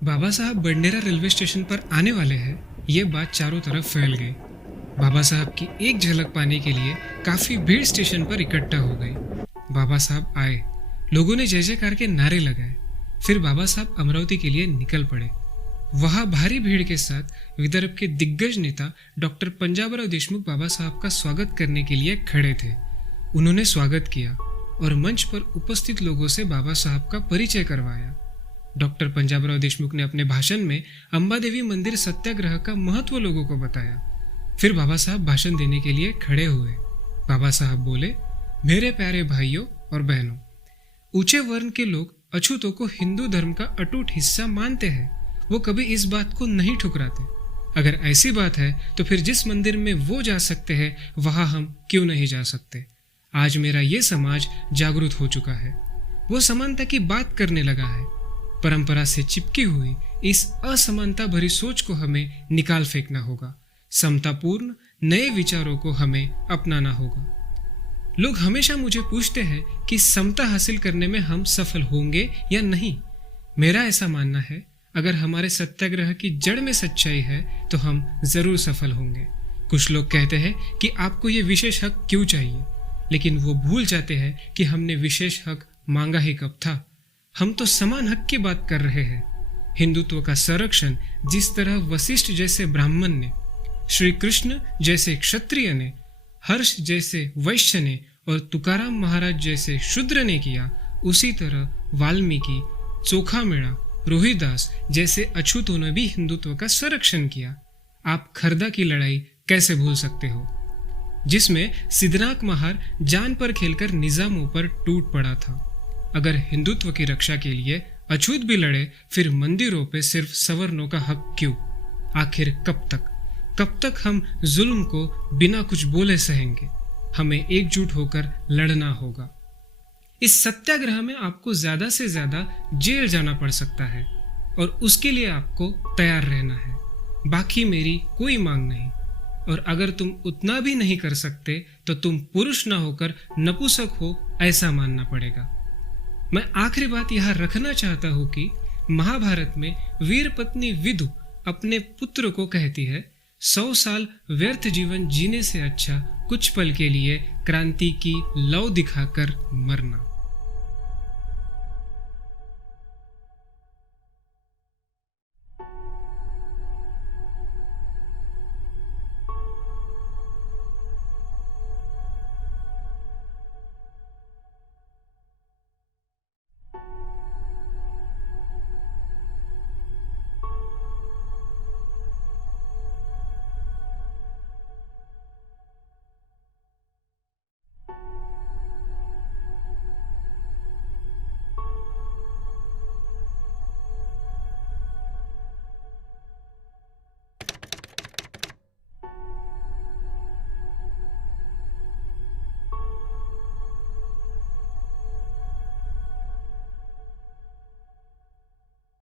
बाबा साहब बंडेरा railway station पर आने वाले हैं, ये बात चारों तरफ फैल गई। बाबा साहब की एक झलक पाने के लिए काफी भीड़ स्टेशन पर इकट्ठा हो गई। बाबा साहब आए, लोगों ने जय जयकार के नारे लगाए। फिर बाबा साहब अमरावती के लिए निकल पड़े। वहां भारी भीड़ के साथ विदर्भ के दिग्गज नेता डॉक्टर पंजाबराव देशमुख बाबा साहब का स्वागत करने के लिए खड़े थे। उन्होंने स्वागत किया और मंच पर उपस्थित लोगों से बाबा साहब का परिचय करवाया। डॉक्टर पंजाबराव देशमुख ने अपने भाषण में अंबादेवी मंदिर सत्याग्रह का महत्व लोगों को बताया। फिर बाबा साहब भाषण देने के लिए खड़े हुए। बाबा साहब बोले, मेरे प्यारे भाइयों और बहनों, ऊंचे वर्ण के लोग अछूतों को हिंदू धर्म का अटूट हिस्सा मानते हैं। वो कभी इस बात को नहीं ठुकराते। अगर ऐसी बात है तो फिर जिस मंदिर में वो जा सकते हैं वहां हम क्यों नहीं जा सकते। आज मेरा ये समाज जागरूक हो चुका है, वो समानता की बात करने लगा है। परंपरा से चिपकी हुई इस असमानता भरी सोच को हमें निकाल फेंकना होगा। समतापूर्ण नए विचारों को हमें अपनाना होगा। लोग हमेशा मुझे पूछते हैं कि समता हासिल करने में हम सफल होंगे या नहीं। मेरा ऐसा मानना है, अगर हमारे सत्याग्रह की जड़ में सच्चाई है तो हम जरूर सफल होंगे। कुछ लोग कहते हैं कि आपको ये विशेष हक क्यों चाहिए, लेकिन वो भूल जाते हैं कि हमने विशेष हक मांगा ही कब था। हम तो समान हक की बात कर रहे हैं। हिंदुत्व का संरक्षण जिस तरह वशिष्ठ जैसे ब्राह्मण ने, श्री कृष्ण जैसे क्षत्रिय ने, हर्ष जैसे वैश्य ने और तुकाराम महाराज जैसे शूद्र ने किया, उसी तरह वाल्मीकि, चोखामेड़ा, रोहिदास जैसे अछूतों ने भी हिंदुत्व का संरक्षण किया। आप खरदा की लड़ाई कैसे भूल सकते हो, जिसमें सिद्धनाथ महार जान पर खेलकर निजामों पर टूट पड़ा था। अगर हिंदुत्व की रक्षा के लिए अछूत भी लड़े, फिर मंदिरों पे सिर्फ सवर्णों का हक क्यों? आखिर कब तक हम जुल्म को बिना कुछ बोले सहेंगे? हमें एकजुट होकर लड़ना होगा। इस सत्याग्रह में आपको ज्यादा से ज्यादा जेल जाना पड़ सकता है और उसके लिए आपको तैयार रहना है। बाकी मेरी कोई मांग नहीं। और अगर तुम उतना भी नहीं कर सकते तो तुम पुरुष ना होकर नपुंसक हो, ऐसा मानना पड़ेगा। मैं आखिरी बात यहाँ रखना चाहता हूँ कि महाभारत में वीर पत्नी विदु अपने पुत्र को कहती है, 100 साल व्यर्थ जीवन जीने से अच्छा कुछ पल के लिए क्रांति की लौ दिखाकर मरना।